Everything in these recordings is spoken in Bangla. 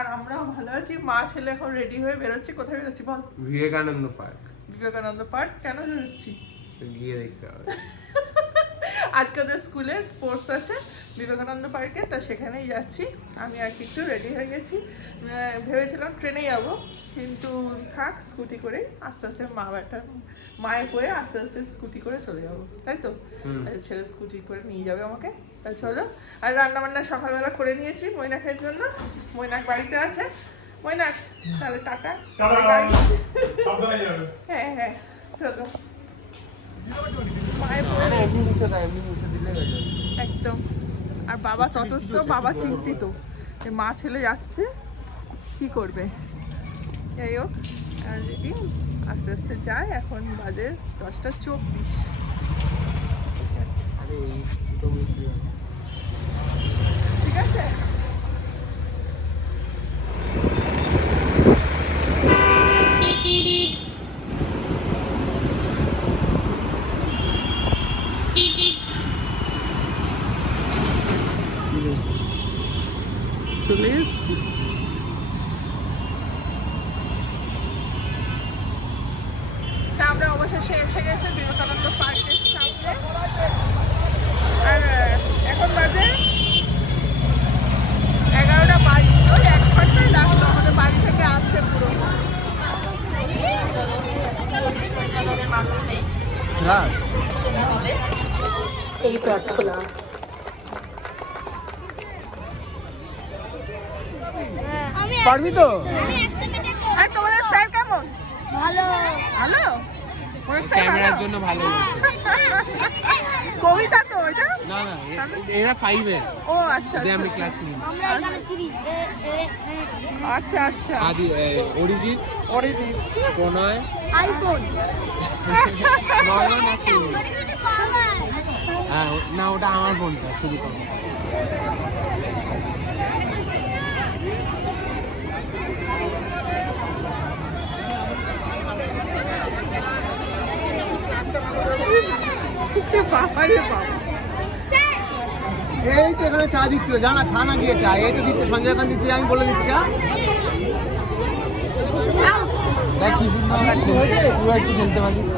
আর আমরাও ভালো আছি। মা ছেলে এখন রেডি হয়ে বেরোচ্ছি। কোথায় বেরোচ্ছি বল? বিবেকানন্দ পার্ক। বিবেকানন্দ পার্ক কেন বেরোচ্ছি? গিয়ে দেখতে হবে। আজকে ওদের স্কুলের স্পোর্টস আছে বিবেকানন্দ পার্কে, তা সেখানেই যাচ্ছি। আমি আর কি একটু রেডি হয়ে গেছি। ভেবেছিলাম ট্রেনে যাব, কিন্তু থাক, স্কুটি করে আস্তে আস্তে মায়ে পড়ে আস্তে আস্তে স্কুটি করে চলে যাবো, তাই তো? ছেলে স্কুটি করে নিয়ে যাবে আমাকে। তা চলো। আর রান্না বান্না সকালবেলা করে নিয়েছি মৈনাকের জন্য। মৈনাক বাড়িতে আছে। মৈনাক, তাহলে টাটা। হ্যাঁ হ্যাঁ, চলো। একদম। আর বাবা তটস্থ, বাবা চিন্তিত যে মা ছেলে যাচ্ছে কি করবে। যাই হোক, রেডি, আস্তে আস্তে যায়। এখন বাজে 10:24। ঠিক আছে, ঠিক আছে। চলে এসছি। আমরা অবশেষে এসে গেছে বিবেকানন্দ পার্কের সামনে। আর এখন বাজে 11:22। ওই 1 ঘন্টাই লাগলো আমাদের বাড়ি থেকে আসতে পুরো। এই তো আজ খোলা। পারবি তো? আর তোমাদের স্যার কেমন? ভালো ভালো? ক্যামেরার জন্য ভালো। কবিতা তো এটা? না না, এরা 5 এর। ও আচ্ছা আচ্ছা। আমি ক্লাস 3। আমরা এখানে 3। আচ্ছা আচ্ছা। আদি অরিজিৎ প্রণয় আইফোন নয়ন নাকি? হ্যাঁ, না ওটা আমার ফোনটা শুধু। এই তো এখানে চা দিচ্ছিল, জানা খানা গিয়ে চা, এই তো দিচ্ছে সঞ্জয় খান দিচ্ছে, আমি বলে দিচ্ছি চা। দেখ কি সুন্দর আমরা খেলতে, তুই একটু খেলতে পারিস।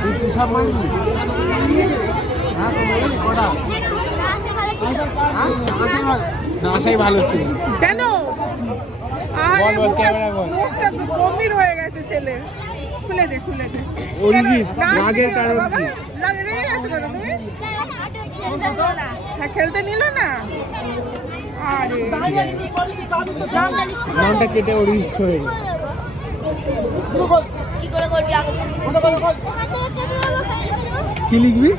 তুই পেশাব মারবি? হ্যাঁ, তুমি কটা? না আসাই ভালো ছিল। কেন? বল বল, ক্যামেরা বল। মুখটা গম্ভীর হয়ে গেছে ছেলের। খুলে দে। অরিজিৎ রাগের কারণ কি? রেগে গেছো কেন তুমি? হ্যাঁ, খেলতে নিল না। আরে নামটা কেটে অরিজিৎ করে দে। কি করে করবি? কি লিখবি?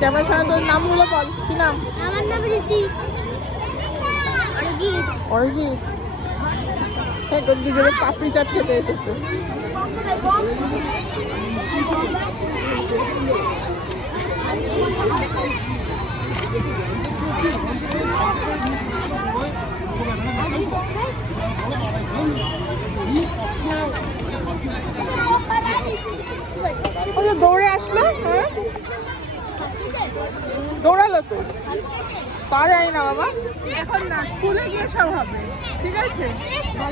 ক্যামেরার সামনে তোর নামগুলো বল। কি নাম? আমার নাম ঋষি। অরিজিৎ। হ্যাঁ, তোর দুজনে পাপড়ি চাট খেতে এসেছে। ওই যে দৌড়ে আসলো। হ্যাঁ, দৌড়ালো তো। তা জানি না বাবা, এখন না, স্কুলে গিয়ে সব হবে। ঠিক আছে।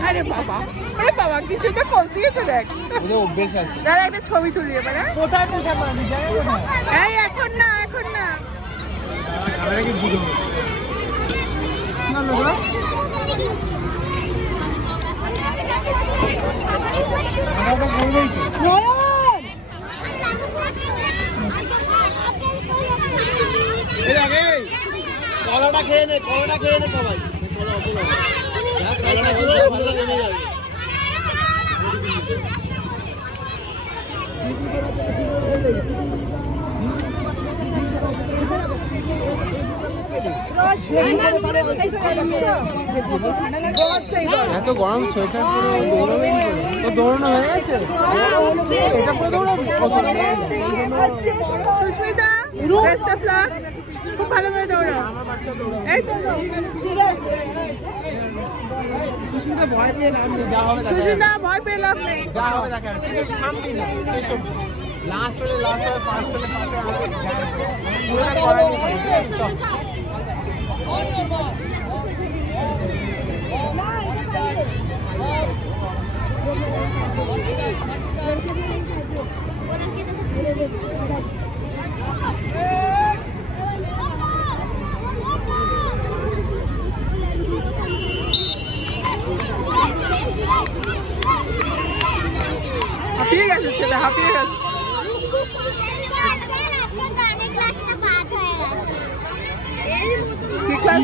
আরে বাবা কিছুটা কষিয়েছে দেখ। ওদের অভ্যেস আছে। দাঁড়া, একটা ছবি তুলি এবারে। কোথায় পোশাক মারবি? জায়গা কোথায়? এই এখন না। ক্যামেরা কি দুটো? না না না, আমরা তো করবেই তো। এই দেখ, এই কলাটা খেয়ে নে সবাই। কলাটা খেয়ে ভালো নেমে যাবে। এত গরম সোয়েটার পরে দৌড়াবে কি করে? তো দৌড়ানো হয়ে গেছে? এটা পরে দৌড়াবি? Sushmita, best of luck. খুব ভালো করে দৌড়াও। এই তো সুস্মিতা ভয় পেয়ে লাভ নেই, যা হবে সুস্মিতা, ভয় পেয়ে লাভ নেই। যা হবে দেখা যাবে। থামবি না, শেষ অবধি। লাস্ট হলে ফার্স্ট হলে পুরোটা করাই নেই ঠিক আছে তো হাঁপিয়ে গেছে ছেলে, হাঁপিয়ে গেছে। কি ক্লাস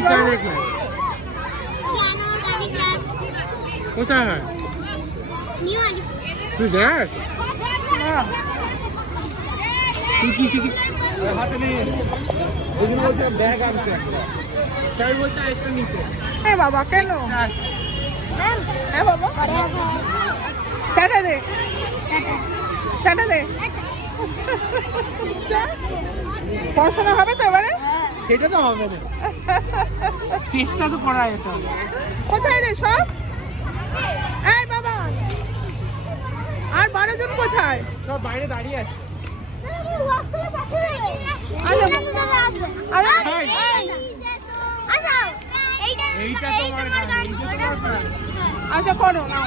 কোথায় হয় তুই যাস তুই কি শিখিস হাতে নেই ওগুলো বলছে ব্যাগ আনতে স্যার বলছে একটা নিতে এ বাবা কেন? হ্যাঁ বাবা, টাটা দে, টাটা দে। পড়াশোনা হবে তো এবারে? সেটা তো হবে না চেষ্টা তো করা যেতে হবে কোথায় রে সব? এই বাবা, আর 12 জন কোথায়? সব বাইরে দাঁড়িয়ে আছে এইটা তোমার গান এইটা তোমার গান আচ্ছা করো না।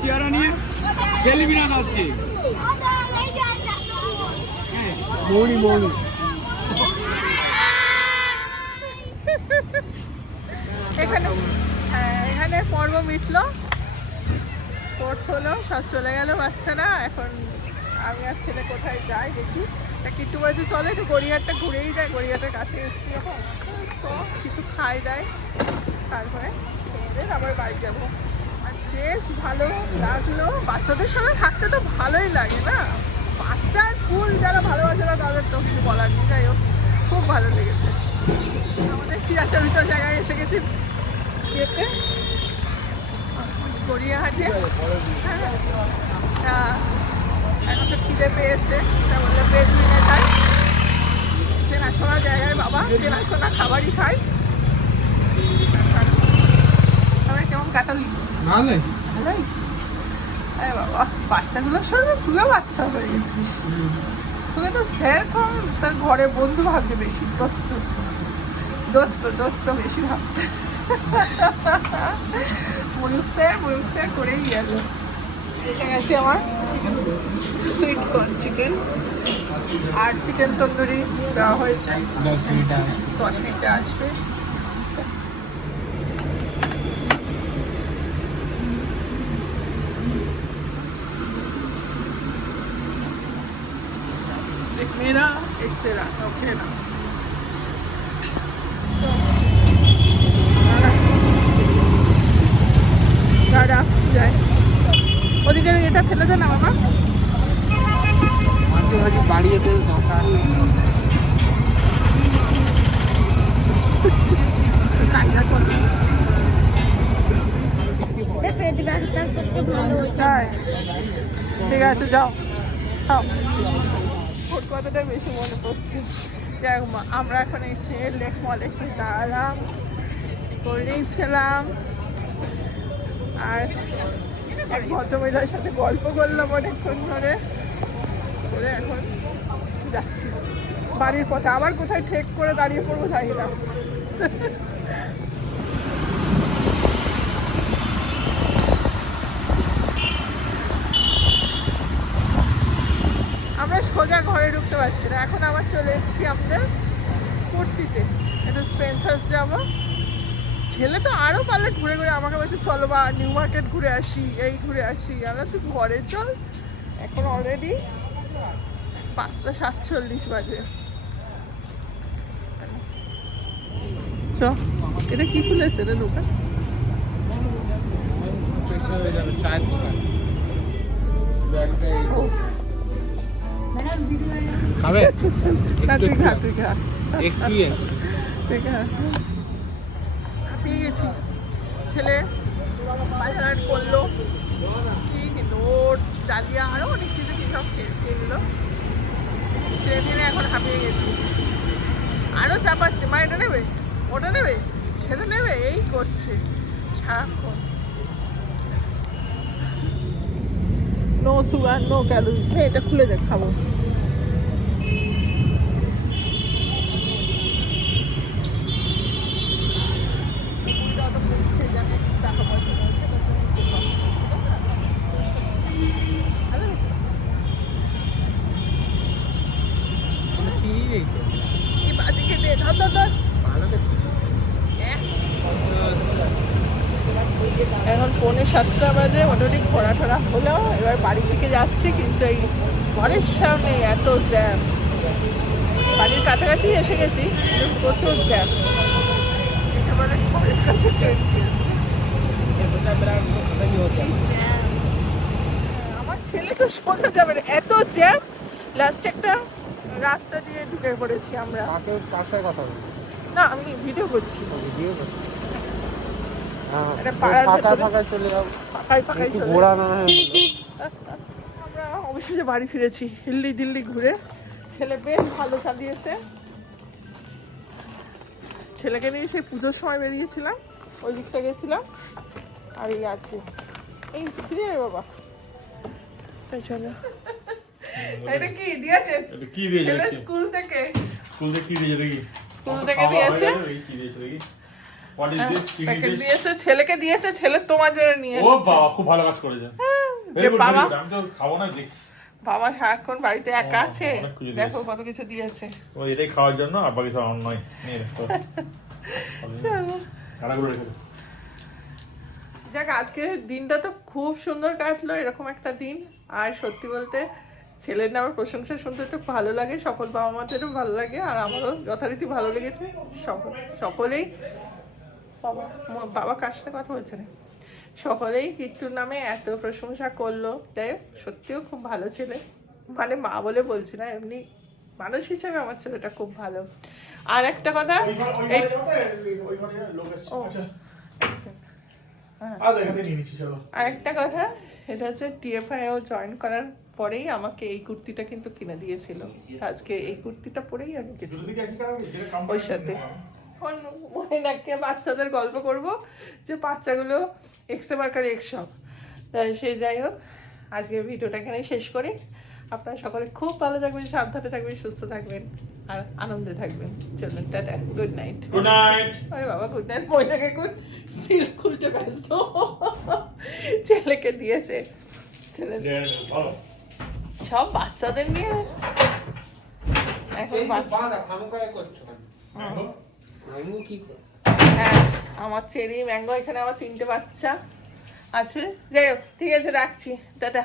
চেয়ারা নিয়ে খেলবি না যাচ্ছে মৌনি মৌনি এখানে এখানে পর্ব মিটলো, স্পোর্টস হলো, সব চলে গেল বাচ্চারা। এখন আমি আর ছেলে কোথায় যাই দেখি। তা কিট্টু বলছে চলো একটু গড়িয়াহাটটা ঘুরেই যায়, গড়িয়াহাটের কাছে এসেছি এখন, তো কিছু খাই দেয়, তারপরে খেয়ে দিয়ে তারপরে বাড়ি যাবো। আর বেশ ভালো লাগলো, বাচ্চাদের সঙ্গে থাকতে তো ভালোই লাগে না, বাচ্চার ফুল যারা ভালোবাসে না তাদের তো কিছু বলার নেই। যাই হোক খুব ভালো লেগেছে। আমাদের চিরাচরিত জায়গায় এসে গেছি ইয়েতে, গড়িয়াহাটে। হ্যাঁ, এখন তো খিদে পেয়েছে, তা বললে বেশ নিয়ে যাই, চেনাশোনা জায়গায় বাবা, চেনাশোনা খাবারই খাই। তবে কেমন কাটালি? ভালোই ভালোই। আরে বাবা, বাচ্চাগুলোর সঙ্গে তুইও বাচ্চা হয়ে গেছিস। তোকে তো সেরকম তার ঘরে বন্ধু ভাবছে বেশি, দোস্ত দোস্ত দোস্ত বেশি ভাবছে। ময়ূক স্যার করেই গেল। এসে গেছে আমার সুইট কর্ন চিকেন আর চিকেন তন্দুরি দেওয়া হয়েছে, 10 মিনিটে আসবে। एक मेरा एक तेरा, ओके ना? দাদা যাই ওদিকে, এটা ফেলে দে না বাবা। মাঝে মাঝে বাড়ি যেতে দরকার কাজটা করবে তাই, ঠিক আছে যাও খাও। ওর কথাটাই বেশি মনে পড়ছে। যাই হোক, আমরা এখন এসে লেক মলে একটু দাঁড়ালাম, কোল্ড ড্রিঙ্কস খেলাম, আর এক ভদ্রমহিলার সাথে গল্প করলাম অনেকক্ষণ ধরে, করে এখন যাচ্ছি বাড়ির পথে। আবার কোথায় ঠেক করে দাঁড়িয়ে পড়বো জানি না। আমরা সোজা ঘরে ঢুকতে পারছি না। এখন আবার চলে এসেছি আমাদের কুর্তিতে, একটু স্পেন্সার্স যাবো, ছেলে তো আরো পারলে ঘুরে ঘুরে আমাকে বলছে চলো বা নিউ মার্কেট ঘুরে আসি, এই ঘুরে আসি। আমরা তুই ঘরে চল, এখন অলরেডি 5:47 বাজে। চ, এটা কি খুলেছে রে দোকান? চায়ের দোকান। খাবে? তুই খা, তুই খা, একটি তুই খা। হাঁপিয়ে গেছি। ছেলে বাজার হাট করলো, কি নোটস, ডালিয়া, আরো অনেক কিছু কি সব কিনলো। ট্রেনে এখন হাঁপিয়ে গেছি। আরো চাপাচ্ছে, মা এটা নেবে, ওটা নেবে, সেটা নেবে, এই করছে সারাক্ষণ। No sugar, no calories. এটা খুলে দেখ, খাবো। চিনি নেই তো। বাজে খেতে ধর ধর ধর। ভালো খেতে। এখন 6:45 বাজে, মোটামুটি ঘোরা টোরা হলো। এবার বাড়ির দিকে যাচ্ছি, কিন্তু এই ঘরের সামনে এত জ্যাম। বাড়ির কাছাকাছি এসে গেছি, কিন্তু প্রচুর জ্যাম। একেবারে ঘরের কাছে ট্রেন। আমার ছেলে তো সোজা যাবে না, এত জ্যাম। লাস্টে একটা রাস্তা দিয়ে ঢুকে পড়েছি আমরা। কার সাথে কথা বলি? না, আমি ভিডিও করছি। ভিডিও করছি। হ্যাঁ, এটা পাড়ার ফাঁকা ভেতরে। ফাঁকা চলে যাও। ফাঁকাই ফাঁকাই একটু চলে ঘোরা না হয় হলো। আমরা অবশেষে বাড়ি ফিরেছি, হিল্লি দিল্লি ঘুরে। ছেলে বেশ ভালো চালিয়েছে। ছেলেকে নিয়ে সেই পুজোর সময় বেরিয়েছিলাম, ওই দিকটা গেছিলাম। আর এই আজকে এই ফিরে বাবা, তাই চলো। এটা কি দিয়েছে? এটা কি দিয়েছে ছেলে দেখছি? স্কুল থেকে স্কুল থেকে কি দিয়েছে দেখি? স্কুল থেকে দিয়েছে। কি দিয়েছে দেখি? What is this? কি প্যাকেট দিয়েছে? দিয়েছে, ছেলেকে দিয়েছে, ছেলে তোমার জন্য নিয়ে ও এসেছে। বাবা, খুব ভালো কাজ করেছে। যে Very good, very বাবা good. আমি তো খাবো না, দেখছি। বাবা সারাক্ষণ বাড়িতে একা ও, আছে, অনেক কিছু দেখো দিয়েছে। কত কিছু দিয়েছে। ও এটাই খাওয়ার জন্য, আর বাকি সব নয়। নিয়ে নে, তোর। চলো। কাটাগুলো রেখে দে। যাক, আজকে দিনটা তো খুব সুন্দর কাটলো, এরকম একটা দিন। আর সত্যি বলতে ছেলের নামে প্রশংসা শুনতে তো ভালো লাগে, সকল বাবা মাদেরও ভালো লাগে, আর আমারও যথারীতি ভালো লেগেছে। সকলেই বাবা কার সাথে কথা বলছে না, সকলেই কিট্টুর নামে এত প্রশংসা করলো। তাই সত্যিও খুব ভালো ছেলে, মানে মা বলে বলছি না, এমনি মানুষ হিসেবে আমার ছেলেটা খুব ভালো। আর একটা কথা, ও, আর একটা কথা, এটা হচ্ছে TFIও জয়েন করার পরেই আমাকে এই কুর্তিটা কিন্তু কিনে দিয়েছিল। আজকে এই কুর্তিটা পরেই আমি গেছি ওর সাথে। এখন মহিনাকে বাচ্চাদের গল্প করব যে বাচ্চাগুলো এক্সে মার্কার এক্স সব। তাই সেই যাই হোক, আজকে ভিডিওটা এখানেই শেষ করি। আপনারা সকলে খুব ভালো থাকবেন, সাবধানে থাকবেন, সুস্থ থাকবেন, আর আনন্দে থাকবেন। চলুন, tata, good night. Good night. আরে বাবা, গুড নাইট। মহিনাকে গুড, সিল খুলতে ব্যস্ত। ছেলেকে দিয়েছে, ছেলে সব বাচ্চাদের নিয়ে এখন হ্যাঁ, আমার চেরি ম্যাঙ্গো, এখানে আমার 3টে বাচ্চা আছে। যাই হোক, ঠিক আছে, রাখছি, টাটা।